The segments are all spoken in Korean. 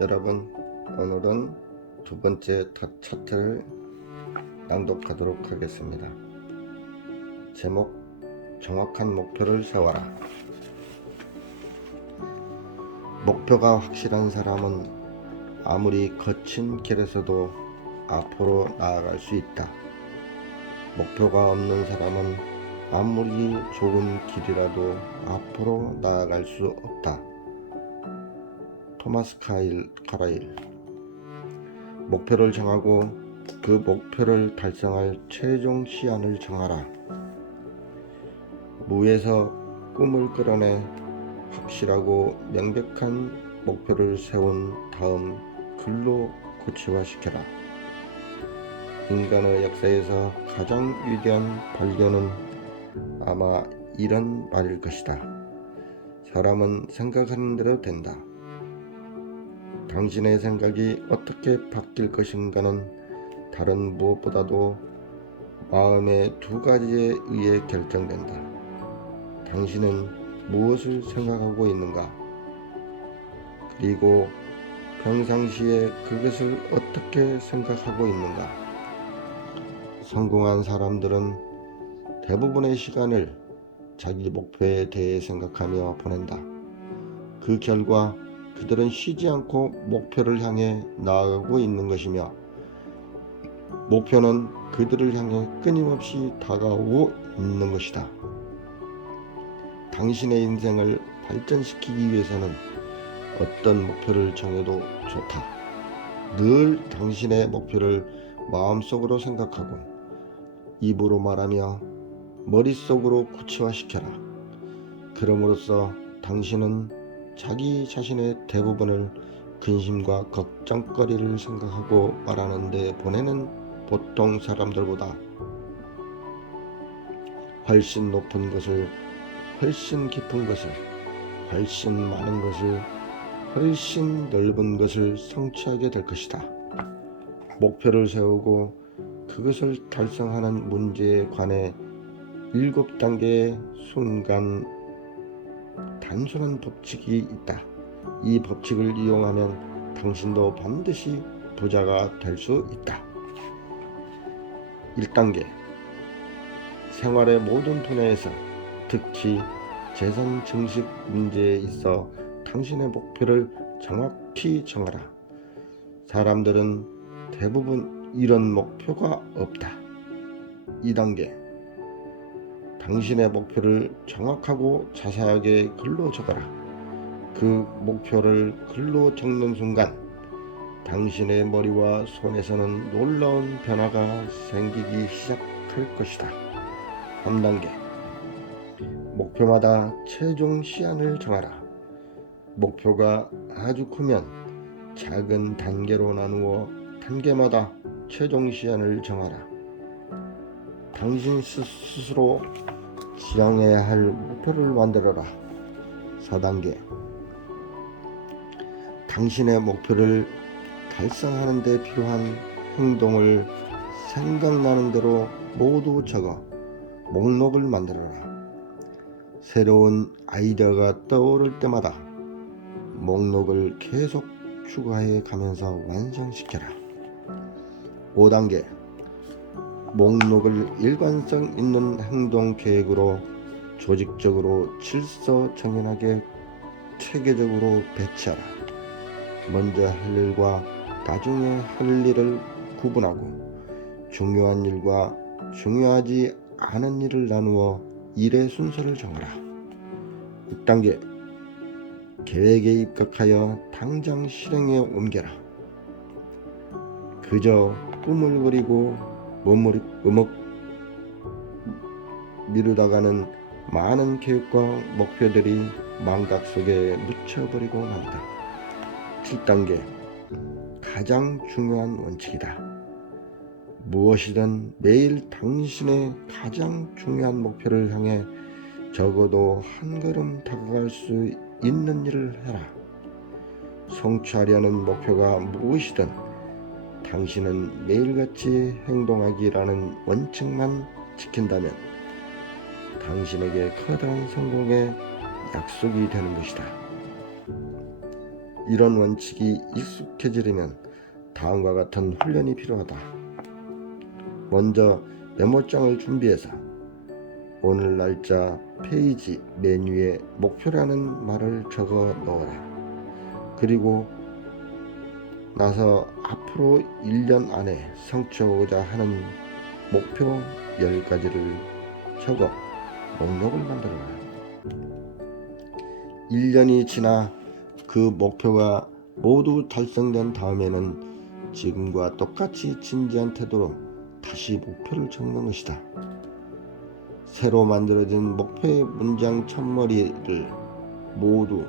여러분, 오늘은 두 번째 차트를 낭독하도록 하겠습니다. 제목, 정확한 목표를 세워라. 목표가 확실한 사람은 아무리 거친 길에서도 앞으로 나아갈 수 있다. 목표가 없는 사람은 아무리 좁은 길이라도 앞으로 나아갈 수 없다. 토마스 카라일. 목표를 정하고 그 목표를 달성할 최종 시한을 정하라. 무에서 꿈을 끌어내 확실하고 명백한 목표를 세운 다음 글로 구체화시켜라. 인간의 역사에서 가장 위대한 발견은 아마 이런 말일 것이다. 사람은 생각하는 대로 된다. 당신의 생각이 어떻게 바뀔 것인가는 다른 무엇보다도 마음의 두 가지에 의해 결정된다. 당신은 무엇을 생각하고 있는가? 그리고 평상시에 그것을 어떻게 생각하고 있는가? 성공한 사람들은 대부분의 시간을 자기 목표에 대해 생각하며 보낸다. 그 결과 그들은 쉬지 않고 목표를 향해 나아가고 있는 것이며 목표는 그들을 향해 끊임없이 다가오고 있는 것이다. 당신의 인생을 발전시키기 위해서는 어떤 목표를 정해도 좋다. 늘 당신의 목표를 마음속으로 생각하고 입으로 말하며 머릿속으로 구체화시켜라. 그럼으로써 당신은 자기 자신의 대부분을 근심과 걱정거리를 생각하고 말하는 데 보내는 보통 사람들보다 훨씬 높은 것을, 훨씬 깊은 것을, 훨씬 많은 것을, 훨씬 넓은 것을 성취하게 될 것이다. 목표를 세우고 그것을 달성하는 문제에 관해 7단계의 단순한 법칙이 있다. 이 법칙을 이용하면 당신도 반드시 부자가 될 수 있다. 1단계. 생활의 모든 분야에서, 특히 재산 증식 문제에 있어 당신의 목표를 정확히 정하라. 사람들은 대부분 이런 목표가 없다. 2단계. 당신의 목표를 정확하고 자세하게 글로 적어라. 그 목표를 글로 적는 순간 당신의 머리와 손에서는 놀라운 변화가 생기기 시작할 것이다. 3단계. 목표마다 최종 시한을 정하라. 목표가 아주 크면 작은 단계로 나누어 단계마다 최종 시한을 정하라. 당신 스스로 지향해야 할 목표를 만들어라. 4단계. 당신의 목표를 달성하는 데 필요한 행동을 생각나는 대로 모두 적어 목록을 만들어라. 새로운 아이디어가 떠오를 때마다 목록을 계속 추가해 가면서 완성시켜라. 5단계. 목록을 일관성 있는 행동 계획으로 조직적으로 질서정연하게 체계적으로 배치하라. 먼저 할 일과 나중에 할 일을 구분하고 중요한 일과 중요하지 않은 일을 나누어 일의 순서를 정하라. 6단계. 계획에 입각하여 당장 실행에 옮겨라. 그저 꿈을 그리고 머뭇 미루다가는 많은 계획과 목표들이 망각 속에 묻혀버리고 만다. 7단계. 가장 중요한 원칙이다. 무엇이든 매일 당신의 가장 중요한 목표를 향해 적어도 한 걸음 다가갈 수 있는 일을 해라. 성취하려는 목표가 무엇이든 당신은 매일같이 행동하기라는 원칙만 지킨다면 당신에게 커다란 성공의 약속이 되는 것이다. 이런 원칙이 익숙해지려면 다음과 같은 훈련이 필요하다. 먼저 메모장을 준비해서 오늘 날짜 페이지 메뉴에 목표라는 말을 적어 넣어라. 그리고 나서 앞으로 1년 안에 성취하고자 하는 목표 10가지를 적어 목록을 만들어라. 1년이 지나 그 목표가 모두 달성된 다음에는 지금과 똑같이 진지한 태도로 다시 목표를 적는 것이다. 새로 만들어진 목표의 문장 첫머리를 모두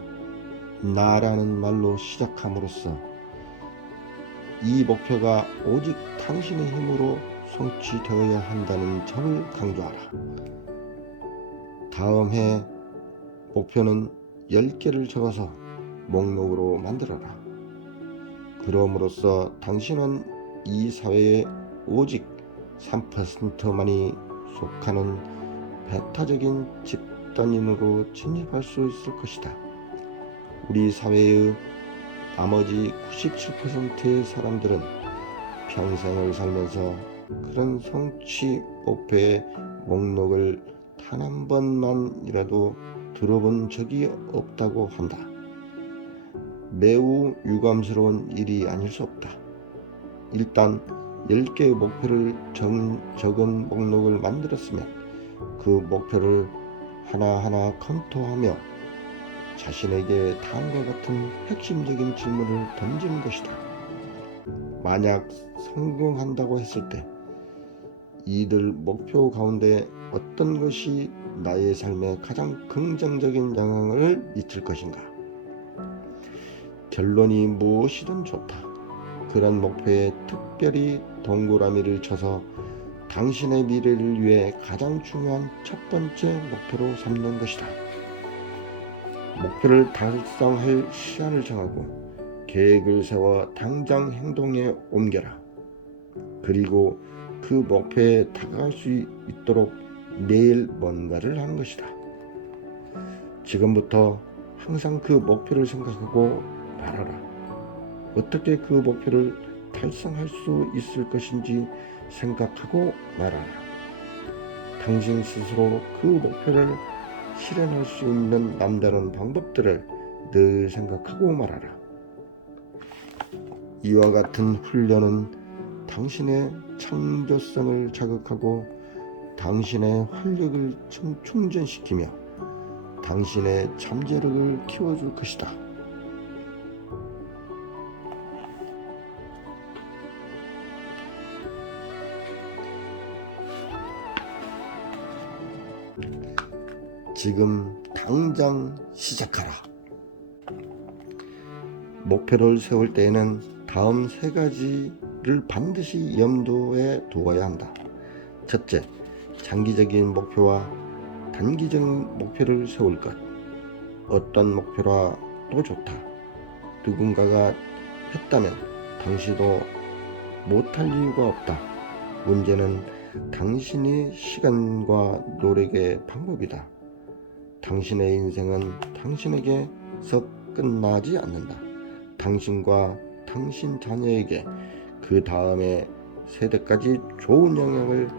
나라는 말로 시작함으로써 이 목표가 오직 당신의 힘으로 성취되어야 한다는 점을 강조하라. 다음 해 목표는 10개를 적어서 목록으로 만들어라. 그럼으로써 당신은 이 사회에 오직 3%만이 속하는 배타적인 집단인으로 진입할 수 있을 것이다. 우리 사회의 나머지 97%의 사람들은 평생을 살면서 그런 성취 목표의 목록을 단 한 번만이라도 들어본 적이 없다고 한다. 매우 유감스러운 일이 아닐 수 없다. 일단 10개의 목표를 적은 목록을 만들었으면 그 목표를 하나하나 검토하며 자신에게 다음과 같은 핵심적인 질문을 던지는 것이다. 만약 성공한다고 했을 때 이들 목표 가운데 어떤 것이 나의 삶에 가장 긍정적인 영향을 미칠 것인가? 결론이 무엇이든 좋다. 그런 목표에 특별히 동그라미를 쳐서 당신의 미래를 위해 가장 중요한 첫 번째 목표로 삼는 것이다. 목표를 달성할 시간을 정하고 계획을 세워 당장 행동에 옮겨라. 그리고 그 목표에 다가갈 수 있도록 매일 뭔가를 하는 것이다. 지금부터 항상 그 목표를 생각하고 말하라. 어떻게 그 목표를 달성할 수 있을 것인지 생각하고 말하라. 당신 스스로 그 목표를 실현할 수 있는 남다른 방법들을 늘 생각하고 말하라. 이와 같은 훈련은 당신의 창조성을 자극하고 당신의 활력을 충전시키며 당신의 잠재력을 키워줄 것이다. 지금 당장 시작하라. 목표를 세울 때에는 다음 3가지를 반드시 염두에 두어야 한다. 첫째, 장기적인 목표와 단기적인 목표를 세울 것. 어떤 목표라도 좋다. 누군가가 했다면 당신도 못할 이유가 없다. 문제는 당신의 시간과 노력의 방법이다. 당신의 인생은 당신에게서 끝나지 않는다. 당신과 당신 자녀에게 그 다음에 세대까지 좋은 영향을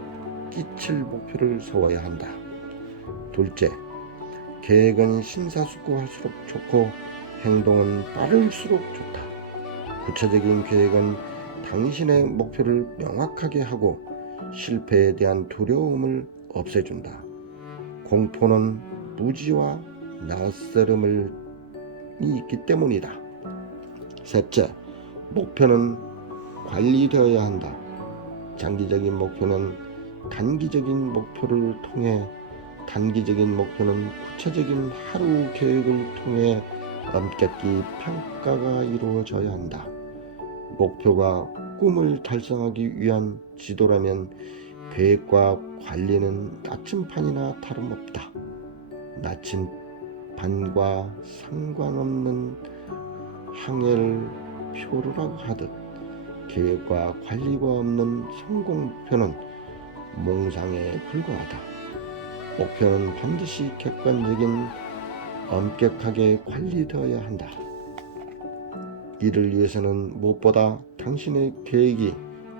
끼칠 목표를 세워야 한다. 둘째, 계획은 심사숙고할수록 좋고 행동은 빠를수록 좋다. 구체적인 계획은 당신의 목표를 명확하게 하고 실패에 대한 두려움을 없애준다. 공포는 무지와 낯설음이 있기 때문이다. 셋째, 목표는 관리되어야 한다. 장기적인 목표는 단기적인 목표를 통해, 단기적인 목표는 구체적인 하루 계획을 통해 엄격히 평가가 이루어져야 한다. 목표가 꿈을 달성하기 위한 지도라면 계획과 관리는 나침판이나 다름없다. 나침반과 상관없는 항해를 표류라고 하듯 계획과 관리가 없는 성공표는 몽상에 불과하다. 목표는 반드시 객관적인 엄격하게 관리되어야 한다. 이를 위해서는 무엇보다 당신의 계획이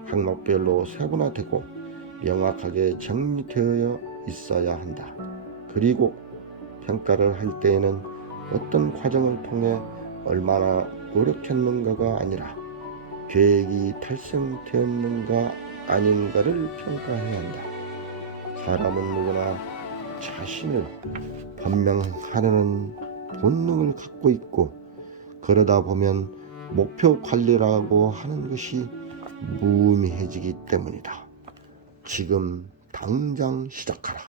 항목별로 세분화되고 명확하게 정리되어 있어야 한다. 그리고 평가를 할 때에는 어떤 과정을 통해 얼마나 노력했는가가 아니라 계획이 달성되었는가 아닌가를 평가해야 한다. 사람은 누구나 자신을 변명하려는 본능을 갖고 있고, 그러다 보면 목표 관리라고 하는 것이 무의미해지기 때문이다. 지금 당장 시작하라.